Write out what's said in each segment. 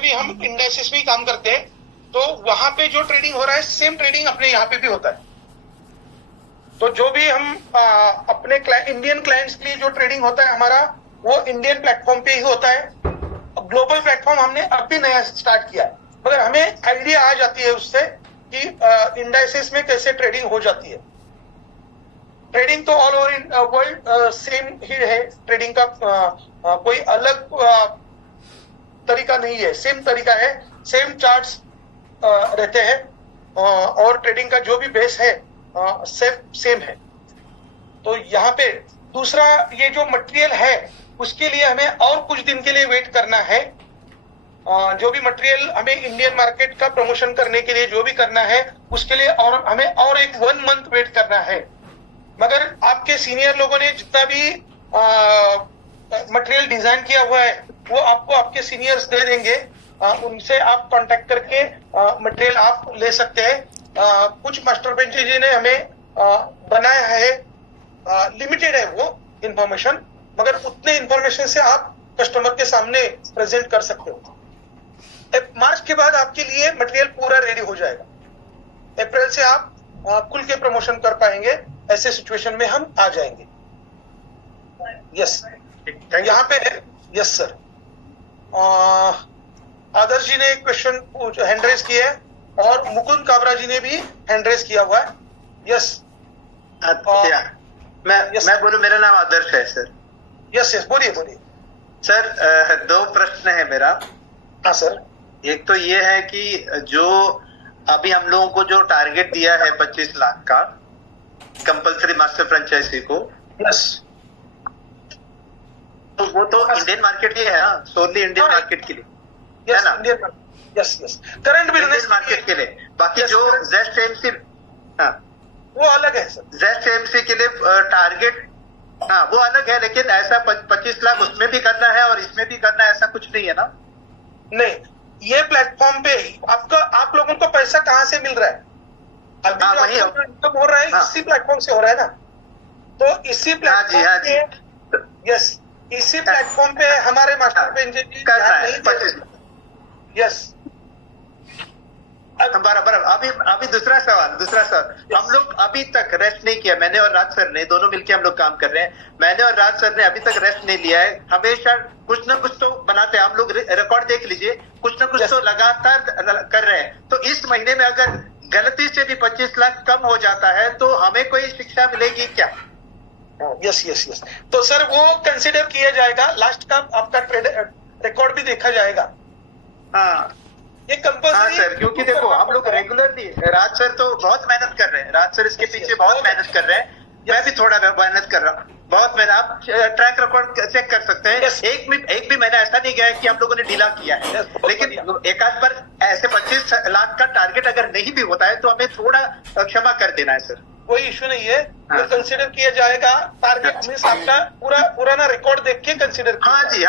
में भी हम इंडाइसिस में ही काम करते हैं, तो वहां पे जो ट्रेडिंग हो रहा है सेम ट्रेडिंग अपने यहाँ पे भी होता है। तो जो भी हम अपने इंडियन क्लाइंट्स के लिए जो ट्रेडिंग होता है हमारा, वो इंडियन प्लेटफॉर्म पे ही होता है। ग्लोबल प्लेटफॉर्म हमने अब भी नया स्टार्ट किया है, मगर हमें आइडिया आ जाती है उससे कि इंडाइसिस में कैसे ट्रेडिंग हो जाती है। ट्रेडिंग तो ऑल ओवर वर्ल्ड सेम ही है, ट्रेडिंग का कोई अलग तरीका नहीं है, सेम तरीका है, सेम चार्ट्स रहते हैं और ट्रेडिंग का जो भी बेस है सेम है। तो यहाँ पे दूसरा, ये जो मटेरियल है उसके लिए हमें और कुछ दिन के लिए वेट करना है। जो भी मटेरियल हमें इंडियन मार्केट का प्रमोशन करने के लिए जो भी करना है उसके लिए और हमें और एक 1 मंथ वेट करना है। मगर आपके सीनियर लोगों ने जितना भी मटेरियल डिजाइन किया हुआ है वो आपको आपके सीनियर्स दे देंगे, उनसे आप कांटेक्ट करके मटेरियल आप ले सकते हैं। कुछ मास्टर बेंचेज जी ने हमें बनाया है, लिमिटेड है वो इंफॉर्मेशन, मगर उतने इंफॉर्मेशन से आप कस्टमर के सामने प्रेजेंट कर सकते हो। मार्च के बाद आपके लिए मटेरियल पूरा रेडी हो जाएगा। अप्रैल से आप खुल के प्रमोशन कर पाएंगे, ऐसे सिचुएशन में हम आ जाएंगे। यस, यहाँ पे है। यस सर, आदर्श जी ने एक क्वेश्चन हैंड रेज किया है और मुकुंद काबरा जी ने भी हैंड रेज किया हुआ है। यस, मैं बोलूं, मेरा नाम आदर्श है सर। यस यस, बोलिए बोलिए सर। 2 प्रश्न है मेरा। हाँ सर। एक तो ये है कि जो अभी हम लोगों को जो टारगेट दिया है 25 लाख का कंपलसरी मास्टर फ्रेंचाइजी को, यस, तो वो तो इंडियन मार्केट ही है, सोनली इंडियन मार्केट के लिए है ना? Yes yes, current business market के लिए। बाकी जो जेस्ट एमसी, हाँ वो अलग है सर। जेस्ट एमसी के लिए टारगेट, हाँ वो अलग है, लेकिन ऐसा 25 लाख उसमें भी करना है और इसमें भी करना है, ऐसा कुछ नहीं है ना? नहीं, ये प्लेटफॉर्म पे आप लोगों को पैसा कहाँ से मिल रहा है? अभी वही इनकम हो रहा है, इसी प्लेटफॉर्म से हो रहा है ना? तो इसी प्लेटफॉर्म पे, यस, इसी प्लेटफॉर्म पे हमारे मास्टर बेंचेज कर रहा है। यस, बराबर। अभी दूसरा सवाल, हम लोग अभी तक रेस्ट नहीं किया। मैंने और राज सर ने दोनों मिलकर हम लोग काम कर रहे हैं। मैंने और राज सर ने अभी तक रेस्ट नहीं लिया है। हमेशा कुछ ना कुछ तो बनाते हैं हम लोग। रिकॉर्ड देख लीजिए, कुछ ना कुछ तो लगातार कर रहे हैं। तो इस महीने में अगर गलती से भी 25 लाख कम हो जाता है तो हमें कोई शिक्षा मिलेगी क्या? यस यस यस, तो सर वो कंसिडर किया जाएगा, लास्ट का आपका रिकॉर्ड भी देखा जाएगा। हाँ, ये कंपल्सरी सर, क्योंकि देखो हम लोग रेगुलरली, राज सर तो बहुत मेहनत कर रहे हैं, राज सर इसके पीछे बहुत मेहनत कर रहे हैं, मैं भी थोड़ा मेहनत कर रहा हूँ, बहुत मेहनत। आप ट्रैक रिकॉर्ड चेक कर सकते हैं। एक भी महीना ऐसा नहीं गया है कि हम लोगों ने ढीला किया है। लेकिन एक आध बार ऐसे 25 लाख का टारगेट अगर नहीं भी होता है तो हमें थोड़ा क्षमा कर देना है सर, कोई इश्यू नहीं है। वो कंसिडर किया जाएगा। टारगेट मींस आपका पुराना रिकॉर्ड देख के कंसिडर। हाँ जी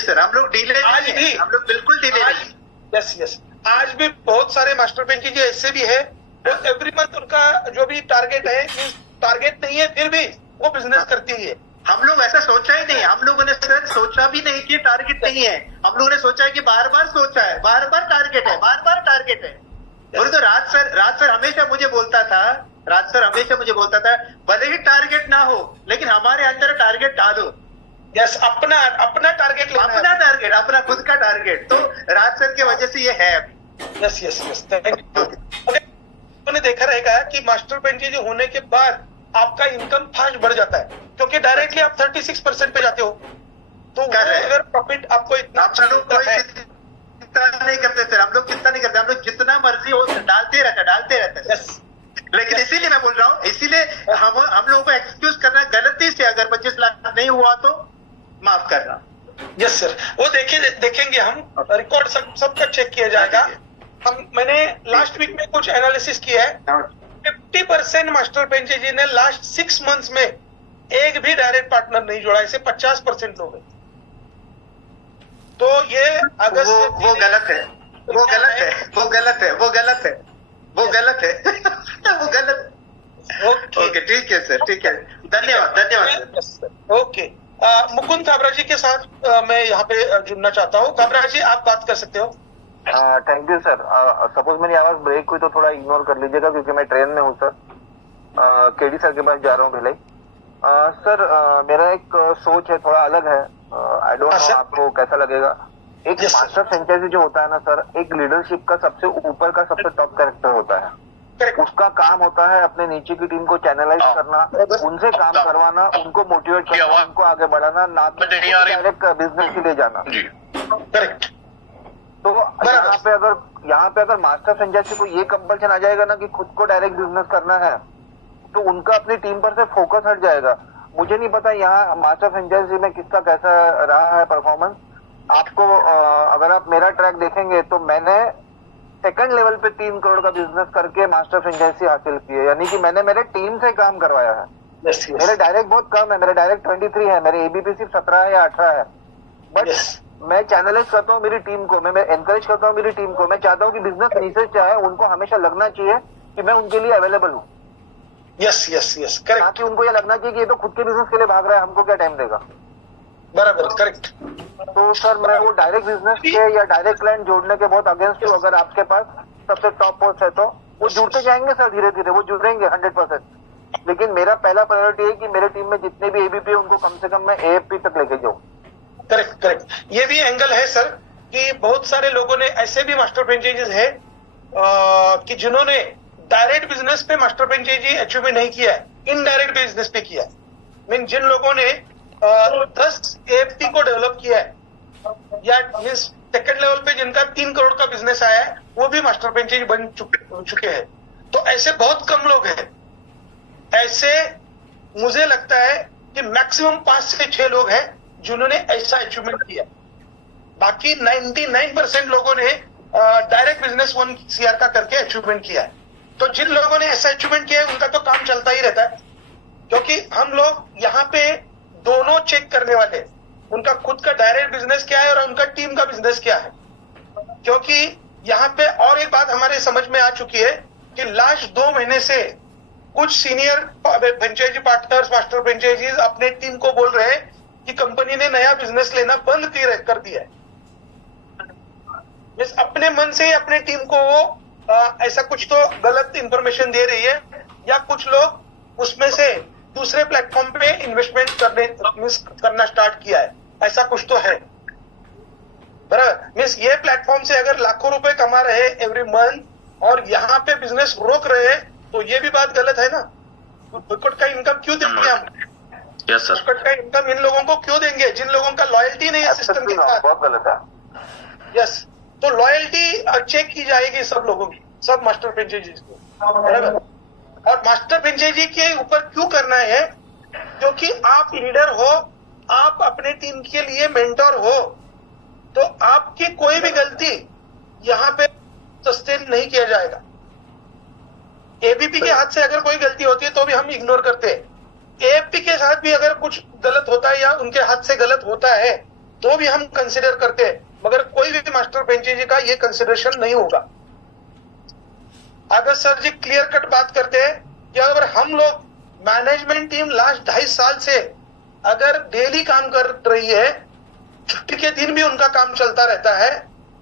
सर, हम लोग ढीले आज भी, हम लोग बिल्कुल ढीले नहीं। यस यस, आज भी बहुत सारे मास्टर बेंचेज ऐसे भी है तो एवरी मंथ उनका जो भी टारगेट है, टारगेट नहीं है फिर भी वो बिजनेस करती है। हम लोग ऐसा सोचा ही नहीं, हम लोगों ने सर सोचा भी नहीं कि टारगेट नहीं है। हम लोगों ने सोचा है कि बार बार सोचा है, बार बार टारगेट है, बार बार टारगेट है। और तो राज सर हमेशा मुझे बोलता था, भले ही टारगेट ना हो लेकिन हमारे अंदर टारगेट डालो। यस, अपना टारगेट, अपना खुद का टारगेट। तो राज सर की वजह से ये है अभी। Yes yes yes, thank you. आपने देखा रहेगा कि मास्टर बेंचेज होने के बाद आपका इनकम फास्ट बढ़ जाता है, क्योंकि डायरेक्टली आप 36% पे जाते हो। तो अगर प्रॉफिट आपको इतना चिंता नहीं करते सर, हम लोग चिंता नहीं करते, हम लोग जितना मर्जी हो डालते रहते हैं। लेकिन इसीलिए मैं बोल रहा हूँ, इसीलिए हम लोगों को एक्सक्यूज करना, गलती से अगर 25 लाख नहीं हुआ तो माफ करना। यस सर, वो देखेंगे हम, रिकॉर्ड सबका चेक किया जाएगा। मैंने लास्ट वीक में कुछ एनालिसिस किया है, 50% मास्टर बेंचेज ने लास्ट 6 मंथ्स में एक भी डायरेक्ट पार्टनर नहीं जोड़ा, इसे 50% लोग हैं। तो ये अगस्त वो गलत है, वो गलत है। ओके, ठीक है सर, ठीक है, धन्यवाद। ओके। मुकुंद काबरा जी के साथ मैं यहाँ पे जुड़ना चाहता हूँ। काबरा जी, आप बात कर सकते हो। Thank you sir. सपोज मेरी आवाज ब्रेक हुई तो थोड़ा इग्नोर कर लीजिएगा क्योंकि मैं ट्रेन में हूँ सर। केडी सर के पास जा रहा हूँ पहले। सर मेरा एक सोच है, थोड़ा अलग है। आई डोंट नो आपको कैसा लगेगा। एक मास्टर फ्रेंचाइजी जो होता है ना सर, एक लीडरशिप का सबसे ऊपर का सबसे टॉप कैरेक्टर होता है। उसका काम होता है अपने नीचे की टीम को चैनलाइज करना, उनसे काम करवाना, उनको मोटिवेट करना, उनको आगे बढ़ाना, ना कि डायरेक्ट बिजनेस के लिए जाना। करेक्ट। तो यहाँ पे अगर मास्टर फ्रेंचाइजी को ये कंपल्शन आ जाएगा ना कि खुद को डायरेक्ट बिजनेस करना है, तो उनका अपनी टीम पर से फोकस हट जाएगा। मुझे नहीं पता यहाँ मास्टर फ्रेंचाइजी में किसका कैसा रहा है परफॉर्मेंस। आपको अगर आप मेरा ट्रैक देखेंगे तो मैंने सेकंड लेवल पे 3 करोड़ का बिजनेस करके मास्टर फ्रेंचाइजी हासिल की है, यानी कि मैंने मेरे टीम से काम करवाया है। मेरे डायरेक्ट बहुत कम है, मेरे डायरेक्ट 23 है, मेरे एबीपी सिर्फ 17 है या 18 है। बट मैं चैनलाइज करता हूँ मेरी टीम को, मैं एनकरेज करता हूँ मेरी टीम को। मैं चाहता हूँ कि बिजनेस नीचे चाहे उनको हमेशा लगना चाहिए कि मैं उनके लिए अवेलेबल हूँ। Yes yes yes, correct. ताकि उनको ये लगना चाहिए कि ये तो खुद के बिजनेस के लिए भाग रहा है, हमको क्या टाइम देगा। बराबर, करेक्ट। तो सर मैं वो डायरेक्ट बिजनेस के या डायरेक्ट क्लाइंट जोड़ने के बहुत अगेंस्ट हूँ। अगर आपके पास सबसे टॉप पोस्ट है तो वो जुड़ते जाएंगे सर, धीरे धीरे वो जुड़ेंगे 100%। लेकिन मेरा पहला प्रायोरिटी है कि मेरे टीम में जितने भी एबीपी उनको कम से कम मैं एएफपी तक लेके जाऊँ। Correct correct. ये भी एंगल है सर कि बहुत सारे लोगों ने ऐसे भी मास्टर फ्रेंचाइजीज है कि जिन्होंने डायरेक्ट बिजनेस पे मास्टर फ्रेंचाइजी अचीवमेंट नहीं किया है, इनडायरेक्ट बिजनेस पे किया है। मीन जिन लोगों ने 10 एएफपी को डेवलप किया है या मीन सेकंड लेवल पे जिनका 3 करोड़ का बिजनेस आया है, वो भी मास्टर फ्रेंचाइजी बन चुके हैं। तो ऐसे बहुत कम लोग हैं। ऐसे मुझे लगता है कि मैक्सिमम 5 से 6 लोग हैं जिन्होंने ऐसा अचीवमेंट किया। बाकी 99% लोगों ने डायरेक्ट बिजनेस 1 CR का करके अचीवमेंट किया है। तो जिन लोगों ने ऐसा अचीवमेंट किया है उनका तो काम चलता ही रहता है, क्योंकि हम लोग यहाँ पे दोनों चेक करने वाले, उनका खुद का डायरेक्ट बिजनेस क्या है और उनका टीम का बिजनेस क्या है। क्योंकि यहाँ पे और एक बात हमारे समझ में आ चुकी है कि लास्ट 2 महीने से कुछ senior franchisee partners, master franchisees अपने टीम को बोल रहे हैं कि कंपनी ने नया बिजनेस लेना बंद कर दिया है। अपने मन से ही अपने टीम को वो ऐसा कुछ तो गलत इंफॉर्मेशन दे रही है, या कुछ लोग उसमें से दूसरे प्लेटफॉर्म पे इन्वेस्टमेंट करना स्टार्ट किया है, ऐसा कुछ तो है। बराबर। मीन्स ये प्लेटफॉर्म से अगर लाखों रुपए कमा रहे एवरी मंथ और यहाँ पे बिजनेस रोक रहे हैं, तो ये भी बात गलत है ना। बुकट का इनकम क्यों देंगे हम? Yes sir. बुकट का इनकम इन लोगों को क्यों देंगे जिन लोगों का लॉयल्टी नहीं है सिस्टम के साथ? बहुत गलत है। यस, तो लॉयल्टी चेक की जाएगी सब लोगों की, सब मास्टर फ्रेंचाइजी को। बराबर। और मास्टर फ्रेंचाइजी के ऊपर क्यों करना है? क्योंकि आप लीडर हो, आप अपने टीम के लिए मेंटर हो, तो आपकी कोई भी गलती यहाँ पे सस्टेन नहीं किया जाएगा। एबीपी के हाथ से अगर कोई गलती होती है तो भी हम इग्नोर करते हैं। एएफपी के साथ भी अगर कुछ गलत होता है या उनके हाथ से गलत होता है तो भी हम कंसिडर करते हैं, मगर कोई भी मास्टर फ्रेंचाइजी का ये कंसिडरेशन नहीं होगा। अगर सर जी क्लियर कट बात करते हैं कि अगर हम लोग मैनेजमेंट टीम लास्ट 2.5 साल से अगर डेली काम कर रही है, छुट्टी के दिन भी उनका काम चलता रहता है,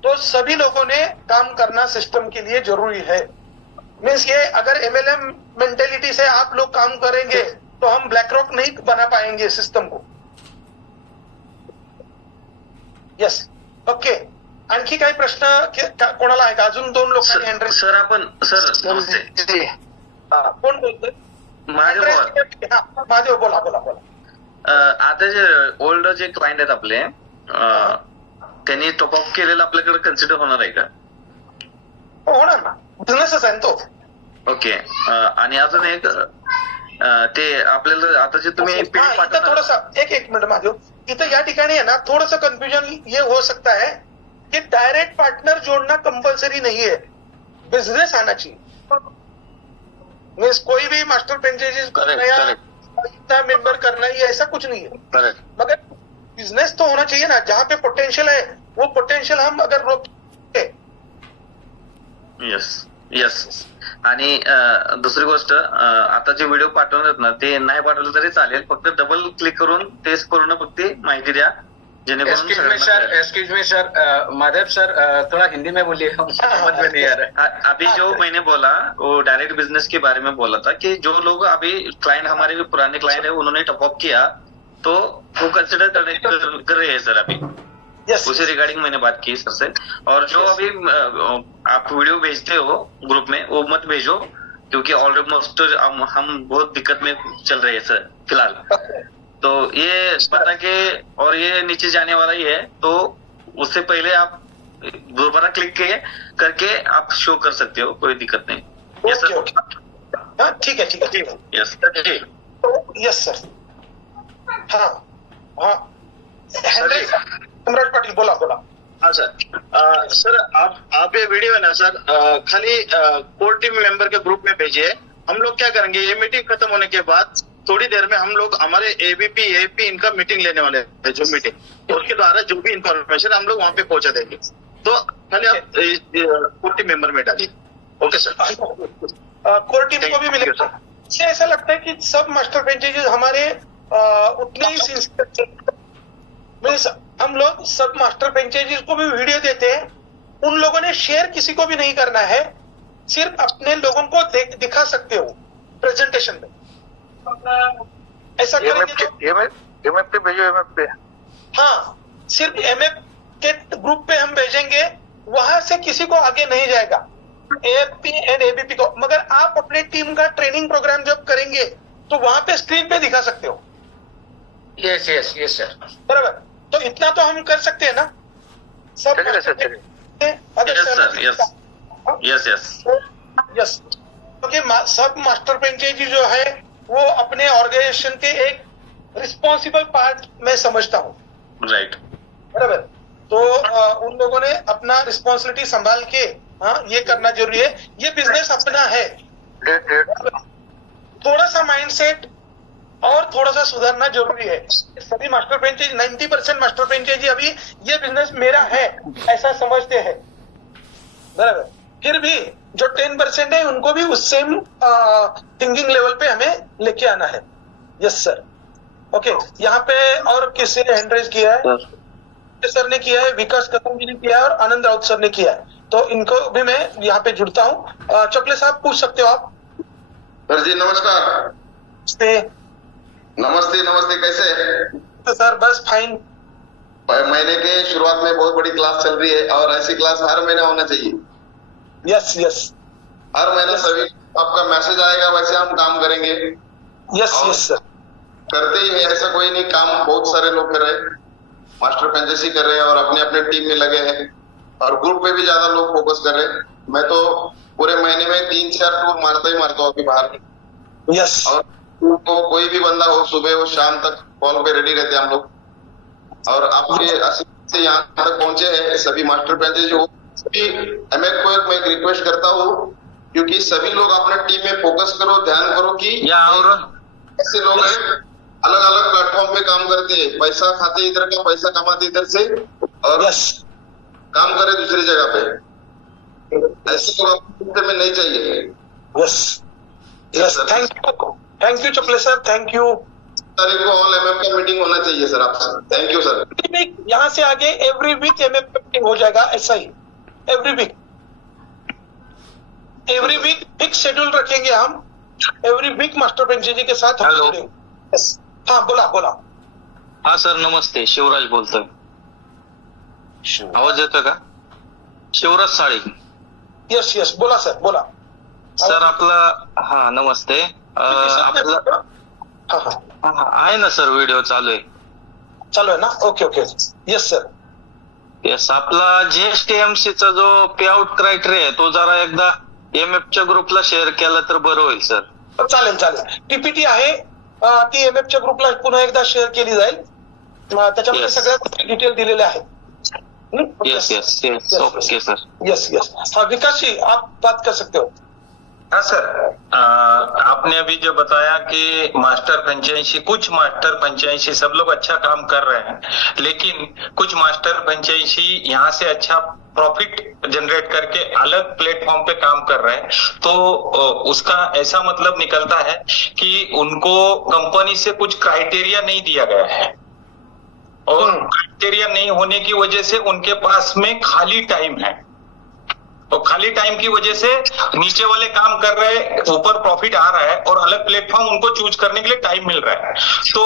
तो सभी लोगों ने काम करना सिस्टम के लिए जरूरी है। मीन्स ये अगर MLM मेंटेलिटी से आप लोग काम करेंगे तो हम ब्लैक रॉक नहीं बना पाएंगे सिस्टम को। Yes, okay. आणखी काही प्रश्न कोणाला आहे का? अजून 2 लोकांनी हँड रेज. सर आपण सर नमस्ते. कोण बोलतोय? महादेव, बोला बोला बोला. आता जे ओल्ड जे क्लायंट आहेत आपले, त्यांनी टॉपअप केलेलं आपल्याकडे कन्सिडर होणार आहे का? होणार ना, बिझनेसच आहे तो. ओके. आणि अजून एक ते आपल्याला आता जे तुम्ही इथं थोडस एक मिनिट महादेव, इथं या ठिकाणी है ना थोड़ा सा कंफ्यूजन ये हो सकता है कि डायरेक्ट पार्टनर जोड़ना कंपलसरी नहीं है, बिजनेस आना चाहिए। मीन्स कोई भी मास्टर फ्रेंचाइजीज को नया मेंबर करना ही ऐसा कुछ नहीं है, मगर बिजनेस तो होना चाहिए ना। जहां पे पोटेंशियल है वो पोटेंशियल हम अगर रोके, यस येस. आणि दुसरी गोष्ट, आता जे व्हिडिओ पाठवतात ना, ते नाही पाठवलं तरी चालेल, फक्त डबल क्लिक करून तेच पूर्ण फक्त माहिती द्या, जेणेकरून excuse me sir, Madhav sir, थोड़ा हिंदी में बोलिए, समझ में नहीं आ रहा है. अभी जो मैंने बोला वो डायरेक्ट बिजनेस के बारे में बोला था कि जो लोग अभी क्लाइंट, हमारे भी पुराने क्लाइंट है, उन्होंने टॉप अप किया तो वो कंसिडर कर रहे हैं सर अभी. उसी रिगार्डिंग मैंने बात की सर से. और जो अभी आप वीडियो भेजते हो ग्रुप में, वो मत भेजो, क्योंकि ऑलमोस्ट हम बहुत दिक्कत में चल रहे हैं सर फिलहाल. तो ये पता के, और ये नीचे जाने वाला ही है, तो उससे पहले आप दोबारा क्लिक करके आप शो कर सकते हो, कोई दिक्कत नहीं. Yes sir. ठीक है. Yes yes sir. हाँ सम्राट पाटील बोला. हाँ सर. सर आप ये वीडियो है ना सर, खाली कोर टीम मेंबर के ग्रुप में भेजिए. हम लोग क्या करेंगे, ये मीटिंग खत्म होने के बाद थोड़ी देर में हम लोग हमारे एबीपी एपी इनका मीटिंग लेने वाले हैं, जो मीटिंग, उसके द्वारा जो भी इंफॉर्मेशन हम लोग वहाँ पे पहुंचा देंगे. तो खाली आप कोर टीम मेंबर में डालिए. Okay sir. कोर टीम को भी मिलेगा. मुझे ऐसा लगता है कि सब मास्टर फ्रेंचाइजीज हमारे उतने ही सिंसियर, हम लोग सब मास्टर फ्रेंचाइजीज को भी वीडियो देते हैं. उन लोगों ने शेयर किसी को भी नहीं करना है, सिर्फ अपने लोगों को दिखा सकते हो प्रेजेंटेशन में. ऐसा करेंगे. एमएफ पे भेजो, एमएफ पे. हाँ, सिर्फ एमएफ के ग्रुप पे हम भेजेंगे, वहां से किसी को आगे नहीं जाएगा, एएफपी एंड एबीपी को. मगर आप अपने टीम का ट्रेनिंग प्रोग्राम जब करेंगे तो वहां पे स्क्रीन पे दिखा सकते हो. Yes sir. बराबर. तो इतना तो हम कर सकते हैं ना सब. यस. क्योंकि सब मास्टर फ्रेंचाइजी जो है वो अपने ऑर्गेनाइजेशन के एक रिस्पॉन्सिबल पार्ट में समझता हूँ. राइट. बराबर. तो उन लोगों ने अपना रिस्पॉन्सिबिलिटी संभाल के, हाँ, ये करना जरूरी है. ये बिजनेस अपना है. थोड़ा सा माइंडसेट और थोड़ा सा सुधारना जरूरी है. सभी मास्टर फ्रेंचाइजी, 90% मास्टर फ्रेंचाइजी अभी ये बिजनेस मेरा है ऐसा समझते हैं. बराबर. फिर भी जो 10% है उनको भी उस सेम थिंकिंग लेवल पे हमें लेके आना है. Yes sir. ओके. यहाँ पे और किसी ने हैंड रेज किया है? सर ने किया है, विकास कदम जी ने किया है और आनंद राउत सर ने किया है. तो इनको भी मैं यहाँ पे जुड़ता हूँ. चपले साहब पूछ सकते हो आप. सर जी नमस्कार. नमस्ते. कैसे? तो सर बस फाइन. महीने के शुरुआत में बहुत बड़ी क्लास चल रही है और ऐसी क्लास हर महीने होना चाहिए. यस. हर महीने सभी आपका मैसेज आएगा, वैसे हम काम करेंगे. Yes sir. करते ही है, ऐसा कोई नहीं. काम बहुत सारे लोग कर रहे हैं, मास्टर फ्रेंचाइजी कर रहे हैं और अपने अपने टीम में लगे हैं, और ग्रुप पे भी ज्यादा लोग फोकस कर रहे हैं. मैं तो पूरे महीने में 3-4 टूर मारता हूँ अभी बाहर. यस. और तो कोई भी बंदा हो, सुबह हो शाम तक कॉल पे रेडी रहते हैं हम लोग. और आपके से यहाँ तक पहुंचे हैं सभी मास्टर फ्रेंचाइजी हो. एमएफ को मैं रिक्वेस्ट करता हूँ, क्योंकि सभी लोग अपने टीम में फोकस करो, ध्यान करो कि ऐसे लोग हैं अलग अलग प्लेटफॉर्म पे काम करते हैं, पैसा खाते इधर का, पैसा कमाते इधर से, और काम करे दूसरी जगह पे. ऐसे लोग में नहीं चाहिए. Yes. Thank you Chaple sir. Thank you. तारीख को ऑल एमएफ का मीटिंग होना चाहिए सर आपसे. Thank you sir. यहाँ से आगे एवरी वीक एमएफ का मीटिंग हो जाएगा. ऐसा ही एवरी वीक फिक्स शेड्यूल रखेंगे हम. एवरी वीक मास्टर फ्रेंचाइजी के साथ. हेलो. हाँ बोला. हाँ सर नमस्ते. शिवराज बोलतोय. आवाज येतोय का? शिवराज साळी. यस बोला सर. बोला सर. आपला हा नमस्ते. आपला आहे ना सर, व्हिडिओ चालू आहे ना. ओके. Yes sir. येस. आपला जीएसटीएमसी चा जो पे आउट क्रायटेरिया आहे तो जरा एकदा एमएफच्या ग्रुपला शेअर केला तर बरं होईल सर. चालेल. टीपीटी आहे ती एमएफच्या ग्रुपला पुन्हा एकदा शेअर केली जाईल. त्याच्यामध्ये सगळ्या डिटेल दिलेल्या आहेत. यस. Okay sir. यस. हाँ विकास जी आप बात कर सकते हो. हाँ सर, आपने अभी जो बताया कि मास्टर फ्रेंचाइजी, कुछ मास्टर फ्रेंचाइजी सब लोग अच्छा काम कर रहे हैं, लेकिन कुछ मास्टर फ्रेंचाइजी यहाँ से अच्छा प्रॉफिट जनरेट करके अलग प्लेटफॉर्म पे काम कर रहे हैं, तो उसका ऐसा मतलब निकलता है कि उनको कंपनी से कुछ क्राइटेरिया नहीं दिया गया है, और क्राइटेरिया नहीं होने की वजह से उनके पास में खाली टाइम है, तो खाली टाइम की वजह से नीचे वाले काम कर रहे हैं, ऊपर प्रॉफिट आ रहा है और अलग प्लेटफॉर्म उनको चूज करने के लिए टाइम मिल रहा है। तो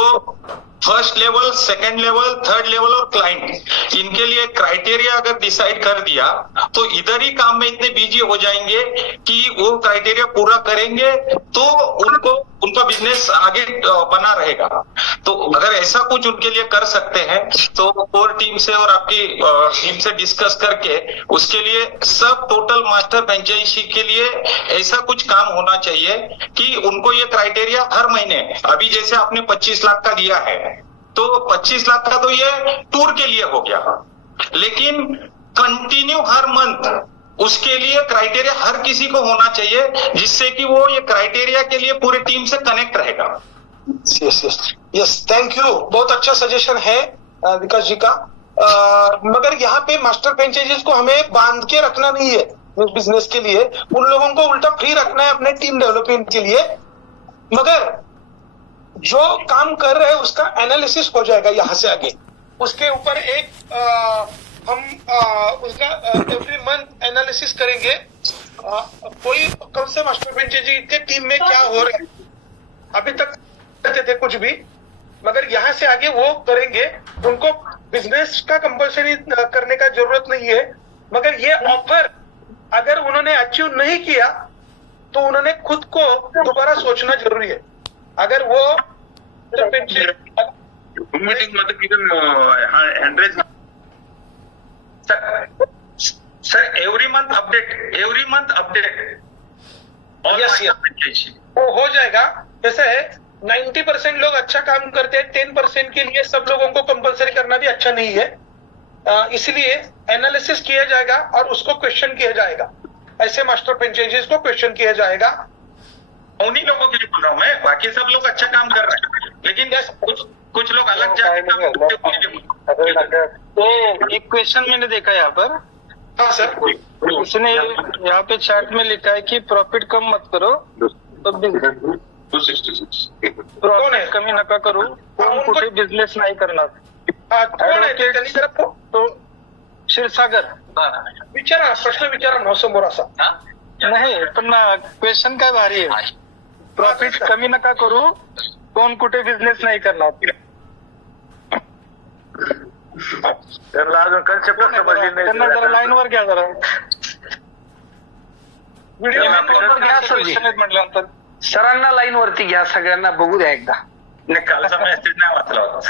first level, second level, third level और क्लाइंट, इनके लिए क्राइटेरिया अगर डिसाइड कर दिया तो इधर ही काम में इतने बिजी हो जाएंगे कि वो क्राइटेरिया पूरा करेंगे तो उनका बिजनेस आगे बना रहेगा। तो अगर ऐसा कुछ उनके लिए कर सकते हैं तो कोर टीम से और आपकी टीम से डिस्कस करके उसके लिए सब टोटल मास्टर फ्रेंचाइजी के लिए ऐसा कुछ काम होना चाहिए कि उनको ये क्राइटेरिया हर महीने, अभी जैसे आपने 25 लाख का दिया है तो 25 लाख का तो ये टूर के लिए हो गया, लेकिन कंटिन्यू हर मंथ उसके लिए क्राइटेरिया हर किसी को होना चाहिए, जिससे कि वो ये क्राइटेरिया के लिए पूरी टीम से कनेक्ट रहेगा। यस, थैंक यू, बहुत अच्छा सजेशन है विकास जी का। मगर यहाँ पे मास्टर फ्रेंचाइजीज को हमें बांध के रखना नहीं है बिजनेस के लिए, उन लोगों को उल्टा फ्री रखना है अपने टीम डेवलपमेंट के लिए। मगर जो काम कर रहे हैं उसका एनालिसिस हो जाएगा यहाँ से आगे, उसके ऊपर एक हम उसका एवरी मंथ एनालिसिस करेंगे, कोई कौन से मास्टर फ्रेंचाइजी के टीम में क्या हो रहा है, अभी तक करते थे कुछ भी, मगर यहाँ से आगे वो करेंगे। उनको बिजनेस का कंपल्सरी करने का जरूरत नहीं है, मगर ये ऑफर अगर उन्होंने अचीव नहीं किया तो उन्होंने खुद को दोबारा सोचना जरूरी है। अगर वो meeting sir every month update वो हो जाएगा। जैसे है 90% लोग अच्छा काम करते हैं, 10% के लिए सब लोगों को कंपलसरी करना भी अच्छा नहीं है, इसलिए एनालिसिस किया जाएगा और उसको क्वेश्चन किया जाएगा, ऐसे मास्टर फ्रेंचाइजीज को क्वेश्चन किया जाएगा। उन्हीं लोगों के लिए बोल रहा हूँ मैं, बाकी सब लोग अच्छा काम कर रहे हैं, लेकिन कुछ लोग अलग जाके काम करते हैं। तो एक क्वेश्चन मैंने देखा यहाँ पर, हाँ सर, उसने यहाँ पे चार्ट में लिखा है कि प्रॉफिट कम मत करो तो प्रॉफिट कमी नका करू, कोण कुठे बिझनेस नाही करणार। कोण आहे ते? त्यांनी जरा तो क्षीरसागर विचारा, प्रश्न विचारा ना समोर असा। नाही पण क्वेश्चन काय भारी आहे, प्रॉफिट कमी नका करू, कोण कुठे बिझनेस नाही करणार। त्यांना अजून कन्सेप्ट समजली नाही, त्यांना जरा लाईन वर घ्या, जरा व्हिडिओ म्हटल्यानंतर सरांना लाईन वरती घ्या, सगळ्यांना बघू द्या एकदा। कालचा मेसेज नाही वाचला होता।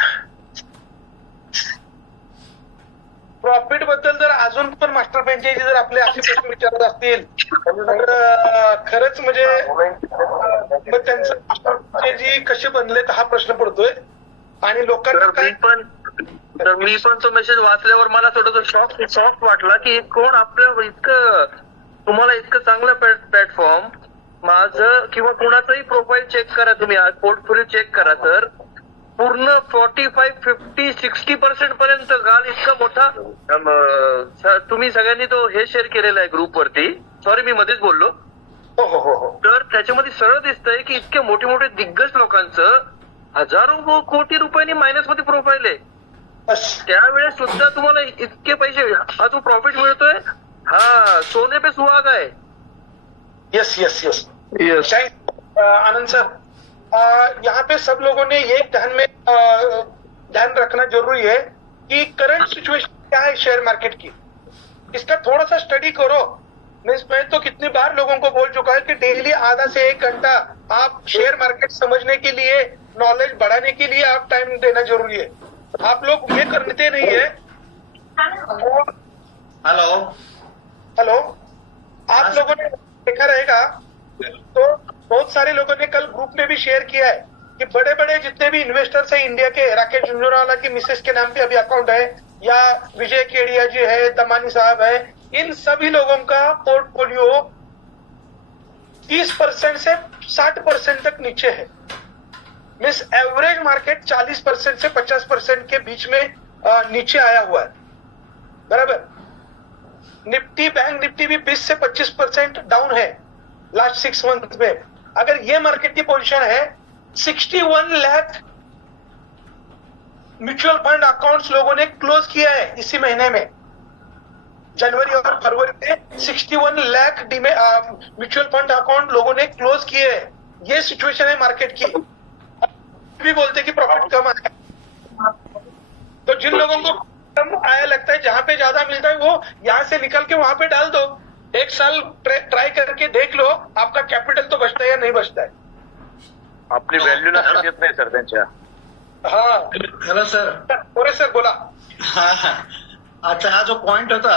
प्रॉफिट बद्दल जर अजून पण मास्टर फ्रेंचाइजी जर आपले असे प्रश्न विचारत असतील तर खरंच म्हणजे त्यांचं मास्टर फ्रेंचाइजी कसे बनलेत हा प्रश्न पडतोय। आणि लोकांना मी पण तो मेसेज वाचल्यावर मला थोडं शॉक वाटला की कोण आपल्या इतकं, तुम्हाला इतकं चांगलं प्लॅटफॉर्म, माझं किंवा कुणाचंही प्रोफाईल चेक करा तुम्ही, आज पोर्टफोलिओ चेक करा तर पूर्ण 45, 50, 60% पर्यंत घाल इतका मोठा। तुम्ही सगळ्यांनी तो हे शेअर केलेला आहे ग्रुप वरती, सॉरी मी मध्येच बोललो। तर त्याच्यामध्ये सरळ दिसतंय की इतके मोठे मोठे दिग्गज लोकांचं हजारो कोटी रुपयांनी मायनस मध्ये प्रोफाईल आहे, त्यावेळेस सुद्धा तुम्हाला इतके पैसे, हा जो प्रॉफिट मिळतोय हा सोने पे सुहागा है। यस यस यस यस, आनंद सर, यहाँ पे सब लोगों ने ये ध्यान रखना जरूरी है कि करंट सिचुएशन क्या है शेयर मार्केट की, इसका थोड़ा सा स्टडी करो। मैं तो कितनी बार लोगों को बोल चुका है कि डेली आधा से 1 घंटा आप शेयर मार्केट समझने के लिए, नॉलेज बढ़ाने के लिए आप टाइम देना जरूरी है। आप लोग ये करते नहीं है। हेलो, आप लोगों ने देखा रहेगा तो बहुत सारे लोगों ने कल ग्रुप में भी शेयर किया है कि बड़े बड़े जितने भी इन्वेस्टर्स हैं इंडिया के, राकेश झुंझुनवाला की मिसेस के नाम पे अभी अकाउंट है, या विजय केडिया जी है, दमानी साहब है, इन सभी लोगों का पोर्टफोलियो 30% से 60% तक नीचे है। मीन्स एवरेज मार्केट 40% से 50% के बीच में नीचे आया हुआ है, बराबर। निफ्टी, बैंक निफ्टी भी 20 से 25% डाउन है लास्ट 6 मंथ में। अगर ये मार्केट की पोजीशन है, 61 लाख म्यूचुअल फंड अकाउंट्स लोगों ने क्लोज किया है इसी महीने में, जनवरी और फरवरी में 61 लाख म्यूचुअल फंड अकाउंट लोगों ने क्लोज किए हैं। ये सिचुएशन है मार्केट की। भी बोलते कि प्रॉफिट कम आया, तो जिन लोगों को कम आया लगता है, जहां पे ज्यादा मिलता है, वो यहां से निकल के वहां पे डाल दो। 1 साल ट्राई करके देख लो आपका कैपिटल तो बचता है या नहीं बचता है। आपली व्हॅल्यू लक्षात येत नाही सर त्यांच्या. हाँ हॅलो सर. बोले सर, बोला. हा अच्छा, हा जो पॉइंट होता,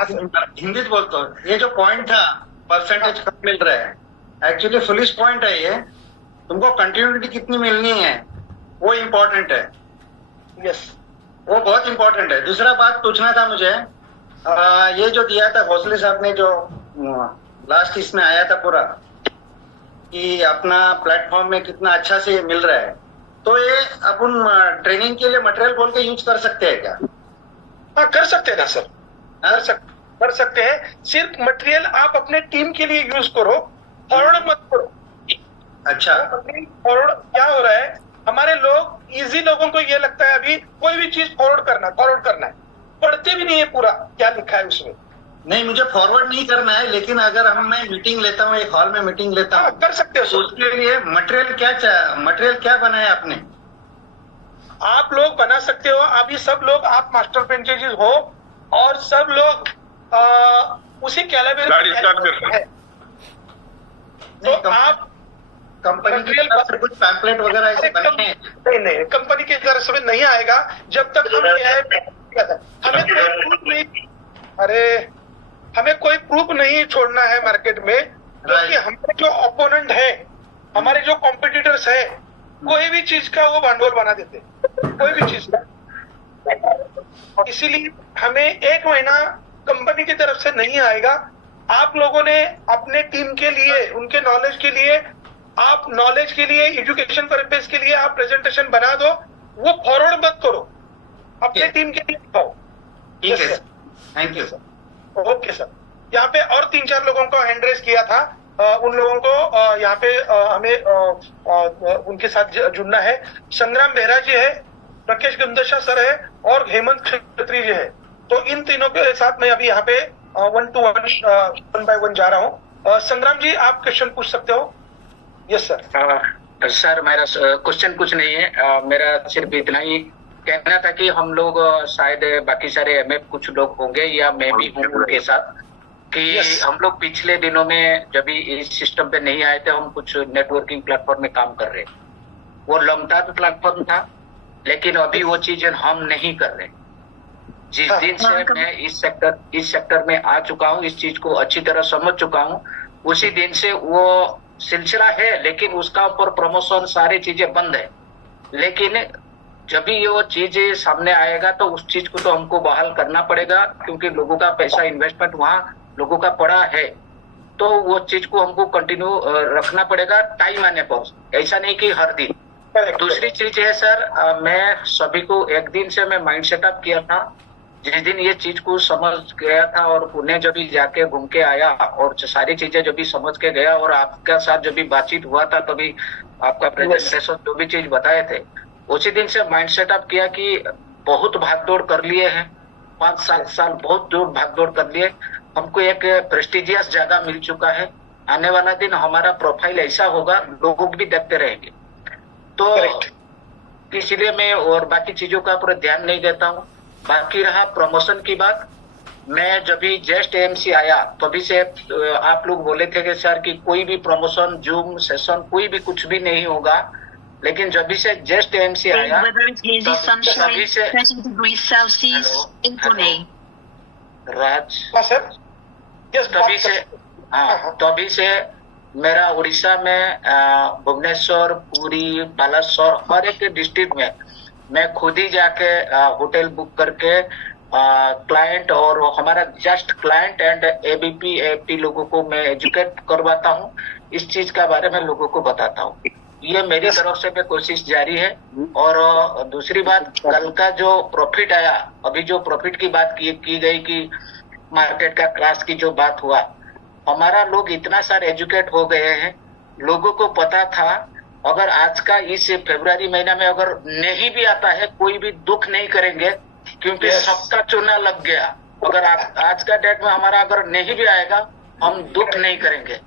हिंदीत बोलतो, ये जो पॉइंट था परसेंटेज कम मिल रहा है, एक्चुअली फुलिश पॉइंट है ये. तुमको कंटिन्यूटी कितनी मिलनी है वो इम्पोर्टेंट है. यस, वो बहुत इम्पोर्टेंट है. दूसरा बात पूछना था मुझे, ये जो दिया था भोसले साहब ने, जो लास्ट इसमें आया था पूरा, कि अपना प्लेटफॉर्म में कितना अच्छा से मिल रहा है, तो ये अपन ट्रेनिंग के लिए मटेरियल बोल के यूज कर सकते हैं क्या? हाँ, कर सकते हैं ना सर, कर सकते हैं. सिर्फ मटेरियल आप अपने टीम के लिए यूज करो, फॉरवर्ड मत करो. अच्छा, फॉरवर्ड क्या हो रहा है, हमारे लोग इजी लोगों को ये लगता है अभी कोई भी चीज फॉरवर्ड करना है, पढ़ते भी नहीं है पूरा क्या लिखा है उसमें. नहीं, मुझे फॉरवर्ड नहीं करना है, लेकिन अगर मैं मीटिंग लेता हूँ, एक हॉल में मीटिंग लेता हूँ, कर सकते हो. तो उसके लिए मटेरियल क्या बनाया आपने? आप लोग बना सकते हो. अभी सब लोग आप मास्टर फ्रेंचाइजीज हो और सब लोग उसी कैलिबर है, तो आप कंपनी की तरफ से कुछ पैम्पलेट वगैरह ऐसे बने हैं? नहीं, कंपनी की तरफ से नहीं आएगा जब तक हम हमें कोई प्रूफ नहीं छोड़ना है मार्केट में, क्योंकि हमारे जो ओपोनेंट है, हमारे जो कॉम्पिटिटर्स है, कोई भी चीज का वो भांडवल बना देते, कोई भी चीज का. इसीलिए हमें 1 महीना कंपनी की तरफ से नहीं आएगा. आप लोगों ने अपने टीम के लिए, उनके नॉलेज के लिए, आप नॉलेज के लिए, एजुकेशन पर्पस के लिए आप प्रेजेंटेशन बना दो. वो फॉरवर्ड मत करो, अपने टीम के लिए दिखाओ. ठीक है, thank you sir. Okay sir. यहाँ पे और 3-4 लोगों को हैंड रेस किया था, उन लोगों को यहाँ पे हमें उनके साथ जुड़ना है. संग्राम बेहरा जी है, राकेश गंदशा सर है और हेमंत खत्री जी है. तो इन तीनों के साथ मैं अभी यहाँ पे 1 to 1 by 1 जा रहा हूँ. संग्राम जी, आप क्वेश्चन पूछ सकते हो. Yes sir. सर, मेरा क्वेश्चन कुछ नहीं है, मेरा सिर्फ इतना ही कहना था कि हम लोग शायद बाकी सारे एमएफ कुछ लोग होंगे या मैं भी हूँ उनके साथ, कि हम लोग पिछले दिनों में जब भी इस सिस्टम पे नहीं आए थे, हम कुछ नेटवर्किंग प्लेटफॉर्म में काम कर रहे. वो लॉन्ग टर्म प्लेटफॉर्म था, लेकिन अभी वो चीजें हम नहीं कर रहे. जिस दिन से मैं इस सेक्टर में आ चुका हूँ, इस चीज को अच्छी तरह समझ चुका हूँ, उसी दिन से वो सिलसिला है, लेकिन उसका ऊपर प्रमोशन सारी चीजें बंद है. लेकिन जब भी वो चीजें सामने आएगा तो उस चीज को तो हमको बहाल करना पड़ेगा, क्योंकि लोगों का पैसा इन्वेस्टमेंट वहाँ लोगों का पड़ा है, तो वो चीज को हमको कंटिन्यू रखना पड़ेगा टाइम आने पर, ऐसा नहीं कि हर दिन. दूसरी चीज है सर, मैं सभी को एक दिन से मैं माइंड सेटअप किया था. जिस दिन ये चीज को समझ गया था और पुणे जब भी जाके घूम के आया और सारी चीजें जब भी समझ के गया और आपके साथ जब भी बातचीत हुआ था, तभी आपका प्रेजेंटेशन जो भी चीज बताए थे, उसी दिन से माइंड सेटअप किया कि बहुत भागदौड़ कर लिए हैं, 5-7 साल बहुत दूर भागदौड़ कर लिए. हमको एक प्रेस्टिजियस जगह मिल चुका है. आने वाला दिन हमारा प्रोफाइल ऐसा होगा, लोग भी देखते रहेंगे. तो इसलिए मैं और बाकी चीजों का पूरा ध्यान नहीं देता हूँ. बाकी रहा प्रमोशन की बात, मैं जब भी जस्ट एएमसी आया तभी से आप लोग बोले थे कि सर कि कोई भी प्रमोशन, जूम सेशन, कोई भी कुछ भी नहीं होगा. लेकिन जब भी से जस्ट एएमसी आया तभी से तभी से मेरा उड़ीसा में, भुवनेश्वर, पुरी, बालासोर, हर एक डिस्ट्रिक्ट में मैं खुद ही जाके होटल बुक करके क्लाइंट और हमारा just client and ABP AP लोगों को मैं एजुकेट करवाता हूँ. इस चीज के बारे में लोगों को बताता हूँ. ये मेरी तरफ से भी कोशिश जारी है. और दूसरी बात, कल का जो प्रॉफिट आया, अभी जो प्रॉफिट की बात की गई कि मार्केट का क्लास की जो बात हुआ, हमारा लोग इतना सारे एजुकेट हो गए हैं, लोगों को पता था अगर आज का इस फरवरी महीना में अगर नहीं भी आता है कोई भी दुख नहीं करेंगे, क्योंकि सबका चुना लग गया। अगर आज का डेट में हमारा अगर नहीं भी आएगा हम दुख नहीं करेंगे,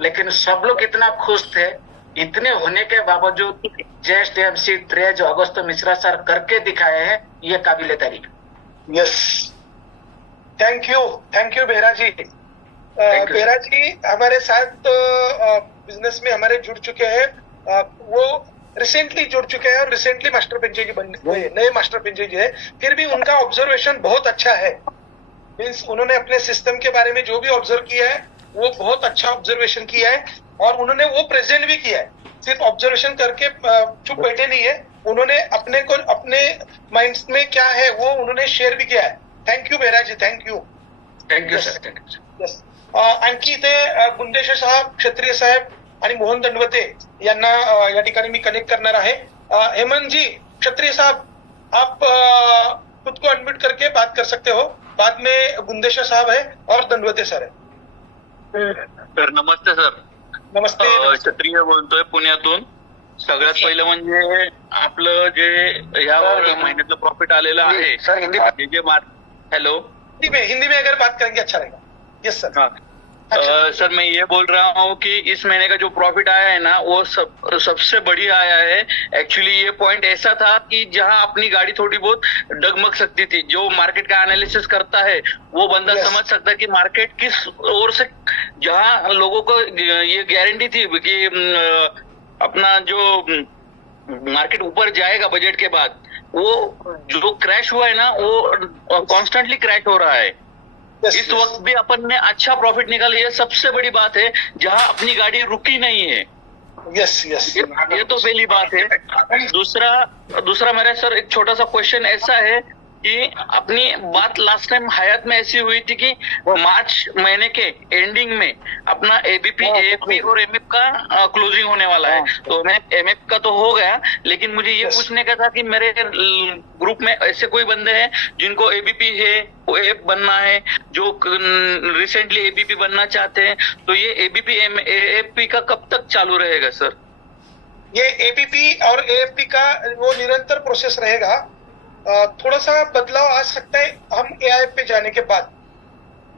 लेकिन सब लोग इतना खुश थे। इतने होने के बावजूद जेस्ट एमसी ट्रेज अगस्त मिश्रा सर करके दिखाए हैं, ये काबिले तारीफ। यस, थैंक यू बेहरा जी। बेहरा जी हमारे साथ बिजनेस में हमारे जुड़ चुके हैं, वो रिसेंटली जुड़ चुके हैं और रिसेंटली मास्टर पेंचेजी बन गए, नए मास्टर पेंचेजी है, फिर भी उनका ऑब्जर्वेशन बहुत अच्छा है। मीन्स उन्होंने अपने सिस्टम के बारे में जो भी ऑब्जर्व किया है वो बहुत अच्छा ऑब्जर्वेशन किया है और उन्होंने वो प्रेजेंट भी किया है। सिर्फ ऑब्जर्वेशन करके चुप बैठे नहीं है, उन्होंने अपने माइंड्स में क्या है वो उन्होंने शेअर भी किया है। थँक्यू बेहरा जी, थँक्यू सर। आणखी इथे गुंदेश साहेब, क्षत्रिय साहेब आणि मोहन दंडवते यांना या ठिकाणी मी कनेक्ट करणार आहे। हेमंत जी, क्षत्रिय साहब, आप खुद को अनम्यूट करके बात कर सकते हो। बाद में गुंदेशा साहब है और दंडवते सर है। सर नमस्ते सर। नमस्ते। क्षत्रिय बोलतोय पुण्यातून। सगळ्यात पहिलं म्हणजे आपलं जे या महिन्यातलं प्रॉफिट आलेलं आहे सर, हिंदी हॅलो, हिंदी में अगर बात करेंगे अच्छा रहेगा। Yes sir. हाँ सर, मैं ये बोल रहा हूँ कि इस महीने का जो प्रॉफिट आया है ना वो सबसे बढ़िया आया है। एक्चुअली ये पॉइंट ऐसा था कि जहां अपनी गाड़ी थोड़ी बहुत डगमग सकती थी, जो मार्केट का एनालिसिस करता है वो बंदा समझ सकता है कि मार्केट किस ओर से, जहां लोगों को ये गारंटी थी कि अपना जो मार्केट ऊपर जाएगा बजट के बाद, वो जो क्रैश हुआ है ना वो कॉन्स्टेंटली क्रैश हो रहा है। इस वक्त भी अपन ने अच्छा प्रॉफिट निकाला, ये सबसे बड़ी बात है, जहां अपनी गाड़ी रुकी नहीं है। यस, ये तो पहली बात है। दूसरा मेरा सर एक छोटा सा क्वेश्चन ऐसा है कि अपनी बात लास्ट टाइम हयात में ऐसी हुई थी कि मार्च महीने के एंडिंग में अपना एबीपी, एएफपी और एमएफ का क्लोजिंग होने वाला है। तो मैं एमएफ का तो हो गया, लेकिन मुझे ये पूछने का था कि मेरे ग्रुप में ऐसे कोई बंदे हैं जिनको एबीपी है, एफ बनना है, जो रिसेंटली एबीपी बनना चाहते हैं, तो ये एबीपी एएफपी का कब तक चालू रहेगा सर? ये एबीपी और एएफपी का वो निरंतर प्रोसेस रहेगा। थोड़ा सा बदलाव आ सकता है हम एआईएफ पे जाने के बाद,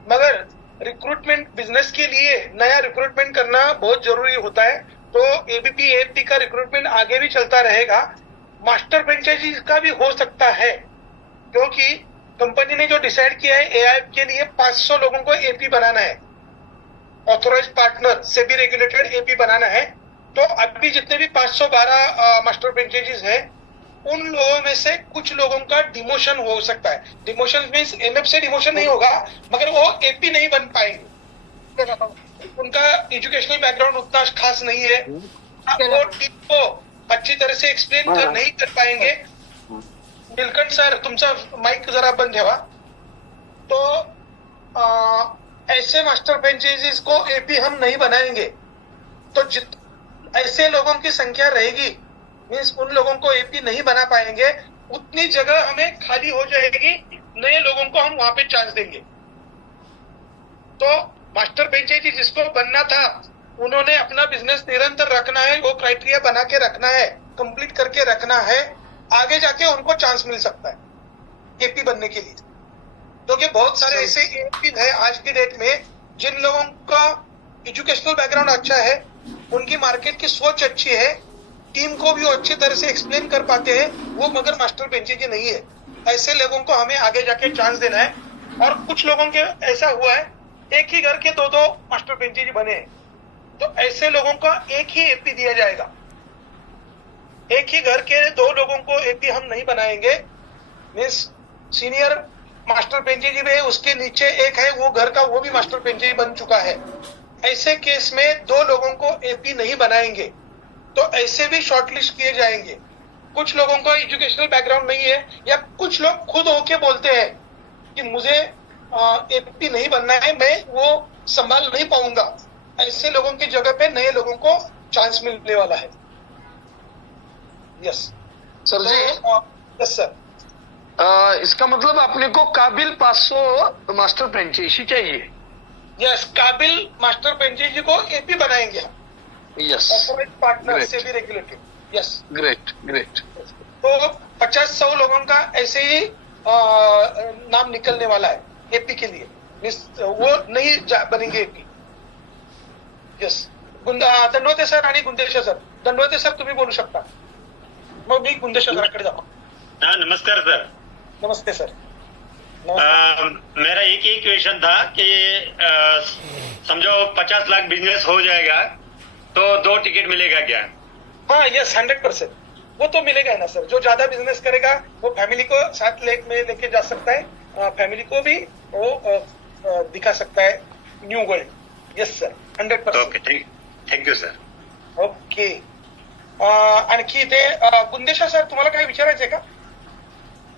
मगर रिक्रूटमेंट बिजनेस के लिए नया रिक्रूटमेंट करना बहुत जरूरी होता है। तो एबीपी एएफपी का रिक्रूटमेंट आगे भी चलता रहेगा। मास्टर फ्रेंचाइजी का भी हो सकता है, क्योंकि कंपनी ने जो डिसाइड किया है एआईएफ के लिए 500 लोगों को एपी बनाना है, authorize partner SEBI regulated AP बनाना है। तो अभी जितने भी 512 मास्टर फ्रेंचाइजीज है, उन लोगों में से कुछ लोगों का डिमोशन हो सकता है। डिमोशन मीन्स एमएफ से डिमोशन नहीं होगा, मगर वो एपी नहीं बन पाएंगे, उनका एजुकेशनल बैकग्राउंड उतना खास नहीं है, वो टीम को अच्छी तरह से एक्सप्लेन नहीं कर पाएंगे। नीलकंठ सर, तुमचा माइक जरा बंद ठेवा। तो ऐसे मास्टर फ्रेंचाइजीज को एपी हम नहीं बनाएंगे, तो ऐसे लोगों की संख्या रहेगी, मीन्स उन लोगों को एपी नहीं बना पाएंगे, उतनी जगह हमें खाली हो जाएगी, नए लोगों को हम वहां पे चांस देंगे। तो मास्टर फ्रेंचाइजी जिसको बनना था उन्होंने अपना बिजनेस निरंतर रखना है, वो क्राइटेरिया बना के रखना है, कंप्लीट करके रखना है, आगे जाके उनको चांस मिल सकता है एपी बनने के लिए। क्योंकि बहुत सारे ऐसे एपी है आज की डेट में जिन लोगों का एजुकेशनल बैकग्राउंड अच्छा है, उनकी मार्केट की सोच अच्छी है, टीम को भी वो अच्छी तरह से एक्सप्लेन कर पाते हैं, वो मगर मास्टर फ्रेंचाइजी नहीं है। ऐसे लोगों को हमें आगे जाके चांस देना है। और कुछ लोगों के ऐसा हुआ है, एक ही घर के दो मास्टर फ्रेंचाइजी बने हैं, तो ऐसे लोगों का एक ही एपी दिया जाएगा। एक ही घर के 2 लोगों को एपी हम नहीं बनाएंगे। मीन्स सीनियर मास्टर फ्रेंचाइजी में उसके नीचे एक है, वो घर का वो भी मास्टर फ्रेंचाइजी बन चुका है। ऐसे केस में 2 लोगों को एपी नहीं बनाएंगे, तो ऐसे भी शॉर्टलिस्ट किए जाएंगे। कुछ लोगों का एजुकेशनल बैकग्राउंड नहीं है, या कुछ लोग खुद होके बोलते हैं कि मुझे एपी नहीं बनना है, मैं वो संभाल नहीं पाऊंगा। ऐसे लोगों की जगह पे नए लोगों को चांस मिलने वाला है। Yes sir ji. Yes sir. इसका मतलब अपने को काबिल 500 मास्टर फ्रेंचाइजी चाहिए। यस, काबिल मास्टर फ्रेंचाइजी को एपी बनाएंगे हम, यस, कॉर्पोरेट पार्टनर Great. से भी रेगुलेटेड। Yes, great great. तो 50-100 लोगों का ऐसे ही नाम निकलने वाला है एपी के लिए। वो नहीं बनेंगे एपी। यस, दंडवते सर आणि गुंदेशा सर। दंडवते सर तुम्ही बोलू शकता, मग मी गुंदेशा सरांकडे जातो। हाँ, नमस्कार सर। नमस्ते सर। मेरा एक ही क्वेश्चन था कि समझो 50 लाख बिजनेस हो जाएगा तो 2 टिकट मिलेगा क्या? हाँ, यस, 100% वो तो मिलेगा ही ना सर। जो ज्यादा बिजनेस करेगा वो फैमिली को साथ में लेके जा सकता है, फैमिली को भी वो दिखा सकता है new world. Yes sir, 100%। Okay, thank you sir. Okay, आणखी इथे गुंदेशा सर तुम्हाला काही विचारायचंय का?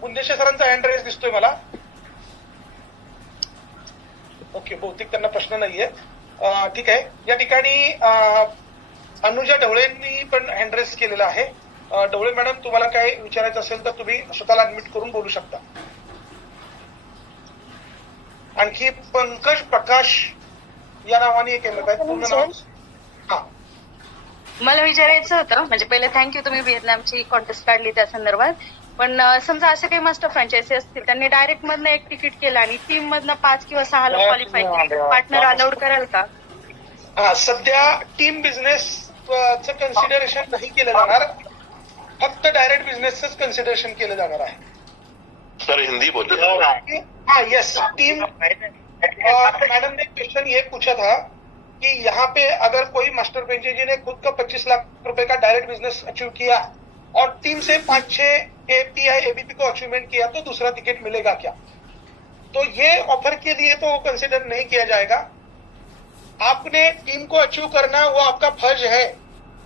गुंदेशा सरांचा हँड रेस दिसतोय मला। ओके, बहुतेक त्यांना प्रश्न नाहीये। ठीक आहे, या ठिकाणी अनुजा ढवळेंनी पण हँड रेस केलेला आहे। ढवळे मॅडम, तुम्हाला काय विचारायचं असेल तर तुम्ही स्वतःला अनम्यूट करून बोलू शकता। आणखी पंकज प्रकाश या नावाने एक एमएफ आहे, पूर्ण नाव? हा, मला विचारायचं होतं, म्हणजे पहिले थँक्यू तुम्ही व्हिएतनामची कॉन्टेस्ट काढली त्या संदर्भात, पण समजा असे काही मास्टर फ्रँचायझी असतील त्यांनी डायरेक्ट मधनं एक तिकीट केलं आणि टीम मधनं 5 किंवा 6 लोक क्वालिफाय केले, पार्टनर अलाउड कराल का? सध्या टीम बिझनेस चं कन्सिडरेशन नाही केलं जाणार, फक्त डायरेक्ट बिझनेसच कन्सिडरेशन केलं जाणार आहे। सर हिंदी बोलिए। हाँ, यस, टीम। मैडम ने क्वेश्चन ये पूछा था कि यहाँ पे अगर कोई मास्टर फ्रेंचाइजी ने खुद का 25 लाख रुपए का डायरेक्ट बिजनेस अचीव किया और टीम से 5-6 एपीआई एबीपी को अचीवमेंट किया तो दूसरा टिकट मिलेगा क्या? तो ये ऑफर के लिए तो कंसिडर नहीं किया जाएगा। आपने टीम को अचीव करना वो आपका फर्ज है,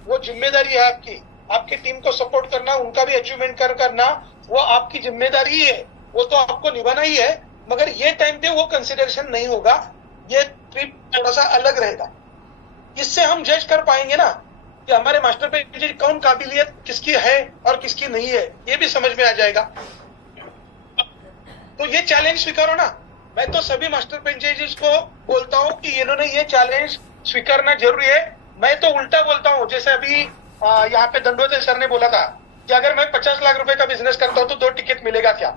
वो जिम्मेदारी है आपकी। आपकी टीम को सपोर्ट करना, उनका भी अचीवमेंट करना वो आपकी जिम्मेदारी है, वो तो आपको निभाना ही है। मगर ये टाइम पे वो कंसिडरेशन नहीं होगा, ये ट्रिप थोड़ा सा अलग रहेगा। इससे हम जज कर पाएंगे ना कि हमारे मास्टर फ्रेंचाइजी कौन काबिलियत किसकी है और किसकी नहीं है, ये भी समझ में आ जाएगा। तो ये चैलेंज स्वीकारो ना। मैं तो सभी मास्टर फ्रेंचाइजीज को बोलता हूँ कि इन्होंने ये चैलेंज स्वीकारना जरूरी है। मैं तो उल्टा बोलता हूँ, जैसे अभी यहाँ पे दंडोते सर ने बोला था कि अगर मैं 50 लाख रुपए का बिजनेस करता हूँ तो 2 टिकट मिलेगा क्या?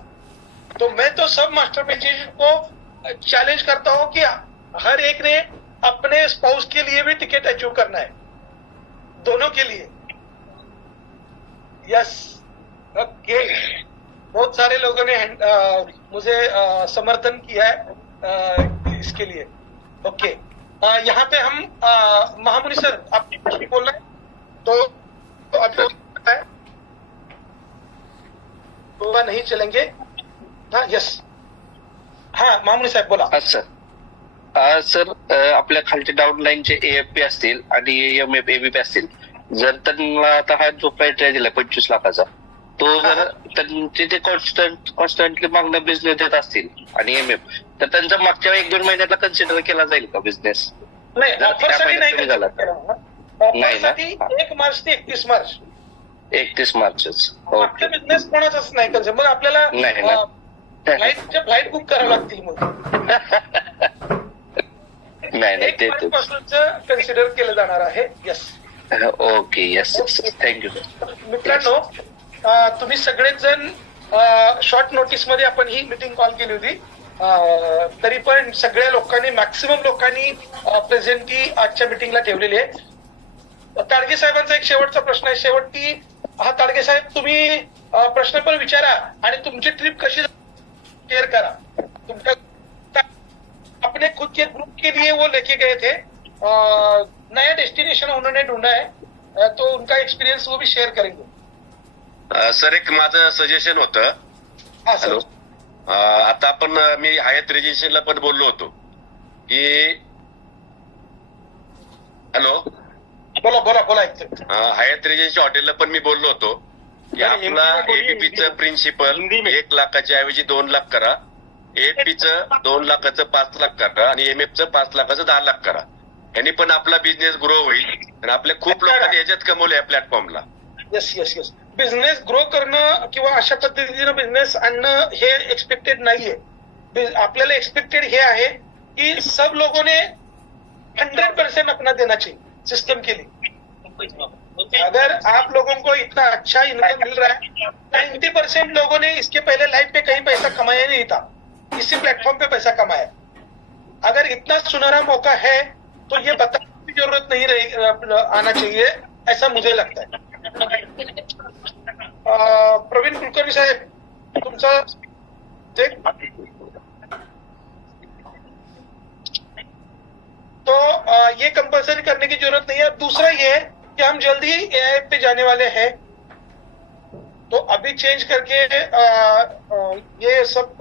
तो मैं तो सब मास्टर फ्रेंचाइजी को चैलेंज करता हूँ कि हर एक ने अपने स्पाउस के लिए भी टिकट अचीव करना है, दोनों के लिए। Yes, okay. बहुत सारे लोगों ने मुझे समर्थन किया है इसके लिए। ओके, यहाँ पे हम महामुनि सर आप बोल रहे हैं तो अभी है तो नहीं चलेंगे। हाँ, यस, हाँ महामुनि साहेब बोला। हा सर, आपल्या खालच्या डाऊनलाईनचे एएफपी असतील आणि एमएफ एबीपी असतील, जर त्यांना आता हा जो क्रायटेरिया दिला 25 लाखाचा, तो जर त्यांचे ते कॉन्स्टंटली मागणं बिझनेस देत असतील आणि एमएफ, तर त्यांचा मागच्या 1-2 महिन्यातला कन्सिडर केला जाईल का बिझनेस? नाही, ऑफरसाठी नाही झाला ऑफरसाठी 1 मार्च ते 31 मार्च 31 मार्चच. मागचा बिझनेस कोणाचाच नाही कन्सिडर। मग आपल्याला फ्लाईट बुक करावं लागतील मग। नाही, ते पासूनच कन्सिडर केलं जाणार आहे। Yes, okay, yes, thank you. मित्रांनो, तुम्ही सगळेच जण शॉर्ट नोटीस मध्ये आपण ही मीटिंग कॉल केली होती, तरी पण सगळ्या लोकांनी, मॅक्सिमम लोकांनी प्रेझेंटी आजच्या मीटिंगला ठेवलेली आहे। ताडगे साहेबांचा एक शेवटचा प्रश्न आहे, शेवटी हा ताडगे साहेब तुम्ही प्रश्न पण विचारा आणि तुमची ट्रिप कशी शेयर करा। तुमच्या अपने खुद के ग्रुप के लिए वो लेके गए थे, नया डेस्टिनेशन उन्होंने ढूंढा है, तो उनका एक्सपीरियंस वो भी शेयर करेंगे। सर एक माझं सजेशन होतं। हॅलो, आता आपण मी हयात रेजिस्ट्रेशनला पण बोललो होतो की, हॅलो बोला बोला बोला, ऐकतोय। हयात रेजिस्ट्रेशन हॉटेलला पण मी बोललो होतो की आपला एबीपीचं प्रिन्सिपल 1 लाखाच्या ऐवजी 2 लाख करा, एपीचं 2 लाखाचं 5 लाख करा आणि एमएफचं 5 लाखाचं 10 लाख करा। यांनी पण आपला बिझनेस ग्रो होईल आणि आपल्या खूप लोकांनी याच्यात कमवलं या प्लॅटफॉर्मला। Yes yes yes, business grow करणं किंवा अशा पद्धतीनं बिझनेस आणणं हे एक्सपेक्टेड नाहीये. आपल्याला एक्सपेक्टेड हे आहे कि सब लोगों ने 100% अपना देना चाहिए सिस्टम के लिए. अगर आप लोगों को इतना अच्छा इनकम मिल रहा है, 90% लोगों ने इसके पहले लाइफ में कहीं पैसा कमाया नहीं था, इसी प्लेटफॉर्म पे पैसा कमाया. अगर इतना सुनहरा मौका है तो ये बताने की जरूरत नहीं रही आना चाहिए, ऐसा मुझे लगता है. प्रवीण कुलकर्णी साहेब, तुमचा तो ये कंपल्सरी करने की जरूरत नहीं है. दूसरा ये है कि हम जल्दी ही एआई पे जाने वाले हैं, तो अभी चेंज करके ये सब